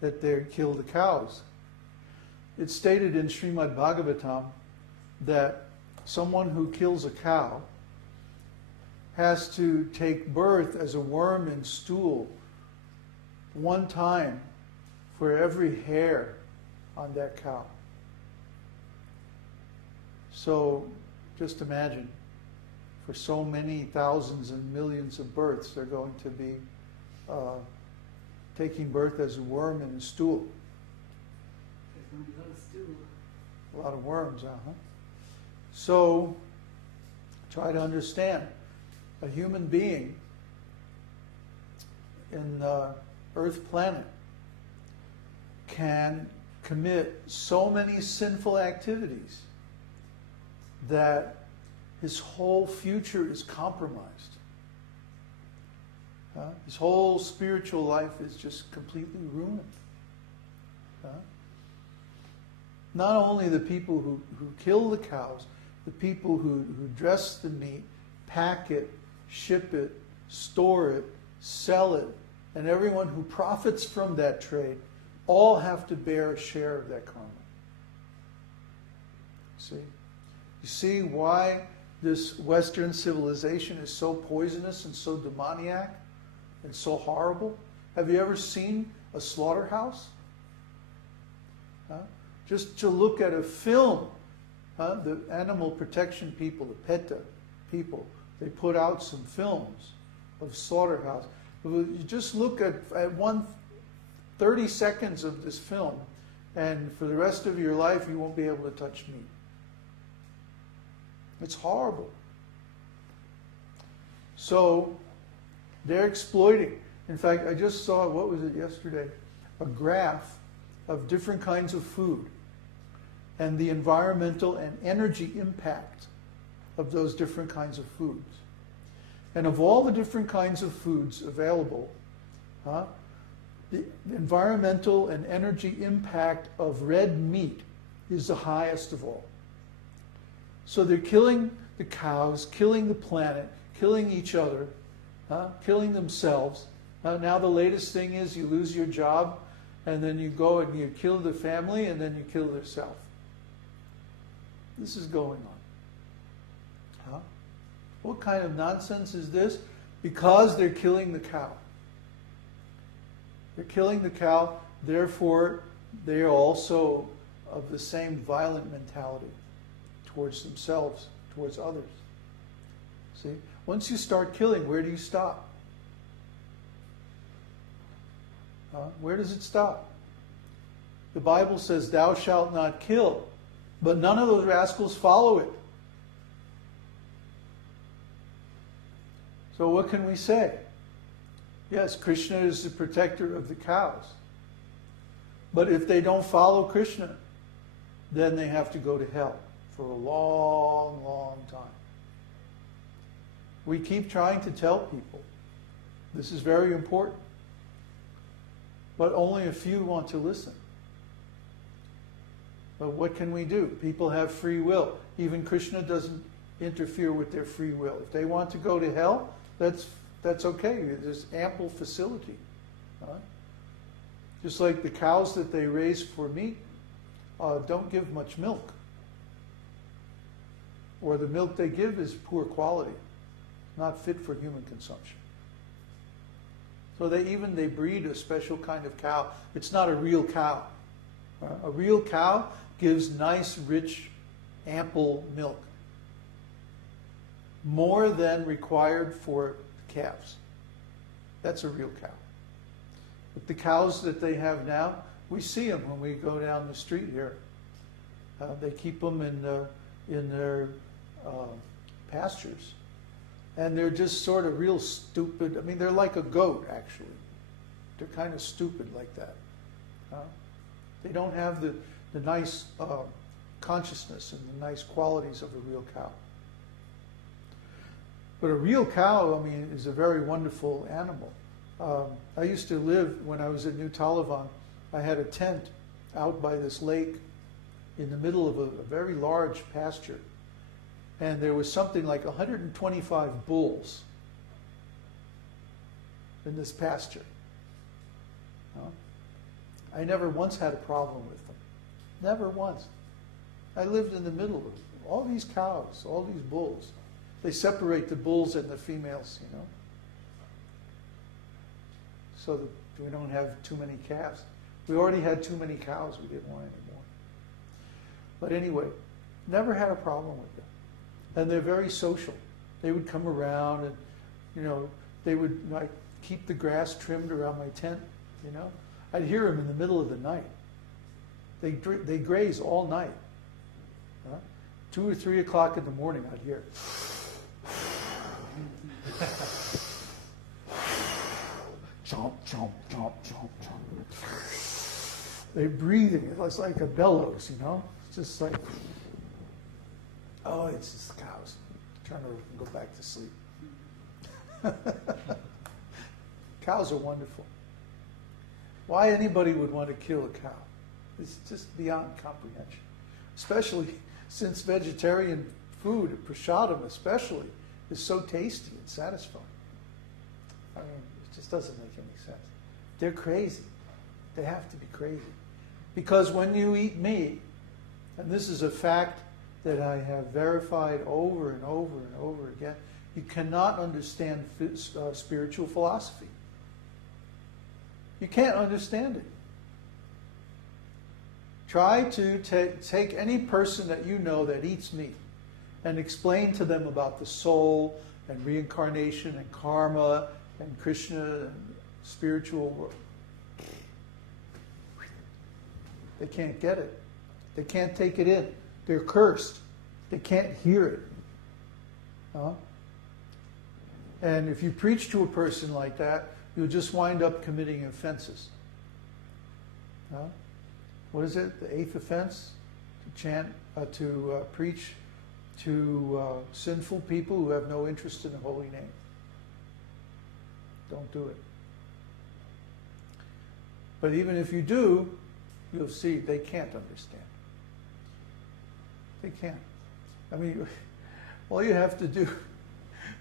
that they kill the cows. It's stated in Śrīmad-Bhāgavatam that someone who kills a cow has to take birth as a worm in stool one time for every hair on that cow. So just imagine, for so many thousands and millions of births, they're going to be taking birth as a worm in a stool. There's going to be a lot of stool. A lot of worms, So, try to understand. A human being in the Earth planet can commit so many sinful activities that his whole future is compromised. His whole spiritual life is just completely ruined. Not only the people who kill the cows, the people who dress the meat, pack it, ship it, store it, sell it, and everyone who profits from that trade all have to bear a share of that karma. See? You see why this Western civilization is so poisonous and so demoniac and so horrible? Have you ever seen a slaughterhouse? Just to look at a film, the animal protection people, the PETA people, they put out some films of slaughterhouse. You just look at 30 seconds of this film, and for the rest of your life you won't be able to touch meat. It's horrible. So they're exploiting. In fact, I just saw, what was it yesterday? A graph of different kinds of food and the environmental and energy impact of those different kinds of foods. And of all the different kinds of foods available, the environmental and energy impact of red meat is the highest of all. So they're killing the cows, killing the planet, killing each other, killing themselves. Now the latest thing is you lose your job, and then you go and you kill the family, and then you kill yourself. This is going on. What kind of nonsense is this? Because they're killing the cow. They're killing the cow, therefore they are also of the same violent mentality towards themselves, towards others. See? Once you start killing, where do you stop? Where does it stop? The Bible says, "Thou shalt not kill," but none of those rascals follow it. So what can we say? Yes, Krishna is the protector of the cows. But if they don't follow Krishna, then they have to go to hell for a long, long time. We keep trying to tell people this is very important, but only a few want to listen. But what can we do? People have free will. Even Krishna doesn't interfere with their free will. If they want to go to hell, that's okay. There's ample facility. Just like the cows that they raise for meat don't give much milk. Or the milk they give is poor quality, not fit for human consumption. So they breed a special kind of cow. It's not a real cow. A real cow gives nice, rich, ample milk. More than required for calves. That's a real cow. But the cows that they have now, we see them when we go down the street here. They keep them in their pastures. And they're just sort of real stupid. I mean, they're like a goat, actually. They're kind of stupid like that. They don't have the nice consciousness and the nice qualities of a real cow. But a real cow, I mean, is a very wonderful animal. I used to live, when I was at New Talavan, I had a tent out by this lake in the middle of a very large pasture. And there was something like 125 bulls in this pasture. I never once had a problem with them. Never once. I lived in the middle of all these cows, all these bulls. They separate the bulls and the females, you know, so that we don't have too many calves. We already had too many cows. We didn't want any more. But anyway, never had a problem with them. And they're very social. They would come around and, you know, they would like keep the grass trimmed around my tent, you know. I'd hear them in the middle of the night. They graze all night. 2 or 3 o'clock in the morning, I'd hear. Chomp, chomp, chomp, chomp, chomp. They're breathing. It's like a bellows, you know. It's just like, oh, it's just cows. I'm trying to go back to sleep. Cows are wonderful. Why anybody would want to kill a cow? It's just beyond comprehension. Especially since vegetarian food, prasadam especially, is so tasty and satisfying. I mean, it just doesn't make any sense. They're crazy. They have to be crazy. Because when you eat meat, and this is a fact that I have verified over and over and over again, you cannot understand spiritual philosophy. You can't understand it. Try to take any person that you know that eats meat and explain to them about the soul and reincarnation and karma and Krishna and spiritual world. They can't get it. They can't take it in. They're cursed. They can't hear it. Huh? And if you preach to a person like that, you'll just wind up committing offenses. Huh? What is it? The 8th offense? To preach to sinful people who have no interest in the holy name. Don't do it. But even if you do, you'll see they can't understand. They can't. I mean, all you have to do,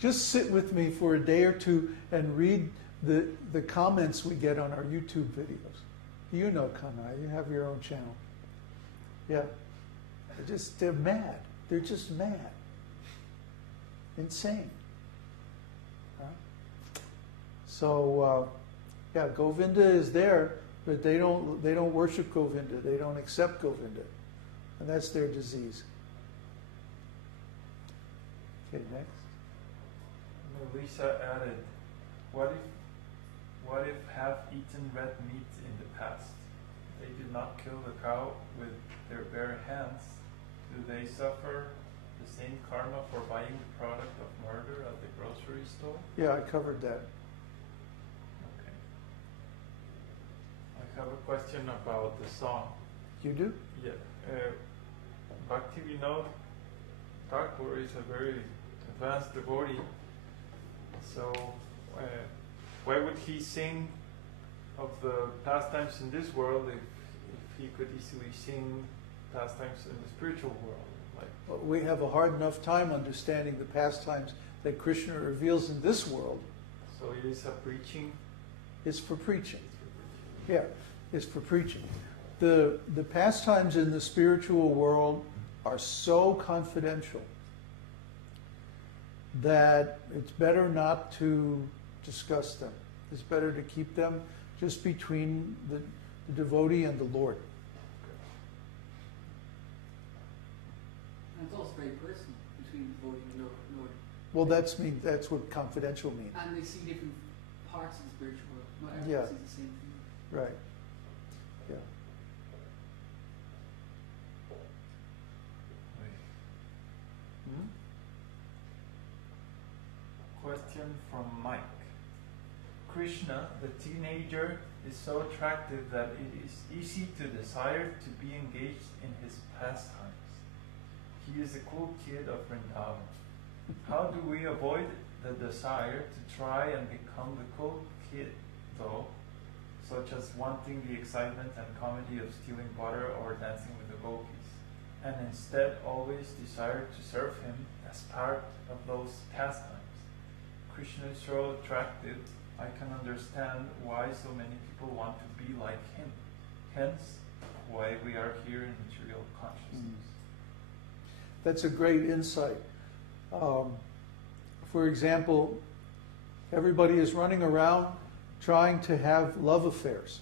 just sit with me for a day or two and read the comments we get on our YouTube videos. You know, Kanai, you have your own channel. Yeah. They're mad. They're just mad. Insane. Huh? So, yeah, Govinda is there, but they don't worship Govinda. They don't accept Govinda. And that's their disease. Okay, next. Lisa added, what if have eaten red meat in the past? They did not kill the cow with their bare hands. Do they suffer the same karma for buying the product of murder at the grocery store? Yeah, I covered that. Okay. I have a question about the song. You do? Yeah. Bhaktivinoda Thakur is a very advanced devotee. So, why would he sing of the pastimes in this world if he could easily sing pastimes in the spiritual world? Well, we have a hard enough time understanding the pastimes that Krishna reveals in this world. So it is a preaching? It's for preaching. Yeah, it's for preaching. The pastimes in the spiritual world are so confidential that it's better not to discuss them. It's better to keep them just between the devotee and the Lord. And it's also very personal between devotee and Lord. Well, that's what confidential means. And they see different parts of the spiritual world. Not everyone Yeah. sees the same thing. Right. Yeah. Hmm? Question from Mike. Krishna, the teenager, is so attractive that it is easy to desire to be engaged in his pastimes. He is a cool kid of Vrindavan. How do we avoid the desire to try and become the cool kid, though, such as wanting the excitement and comedy of stealing butter or dancing with the gopis, and instead always desire to serve him as part of those pastimes? Krishna is so attractive, I can understand why so many people want to be like him. hence why we are here in material consciousness. That's a great insight. For example, everybody is running around trying to have love affairs.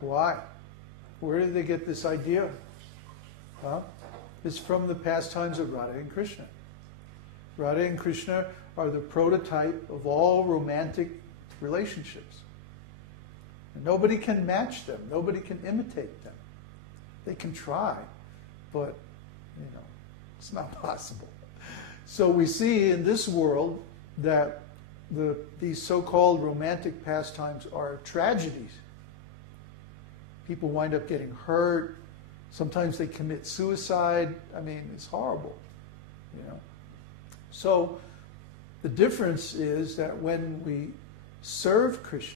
Why? Where did they get this idea? Huh? It's from the pastimes of Radha and Krishna. Radha and Krishna are the prototype of all romantic relationships. And nobody can match them. Nobody can imitate them. They can try, but it's not possible. So we see in this world that these so-called romantic pastimes are tragedies. People wind up getting hurt. Sometimes they commit suicide. I mean, it's horrible. So the difference is that when we serve Krishna,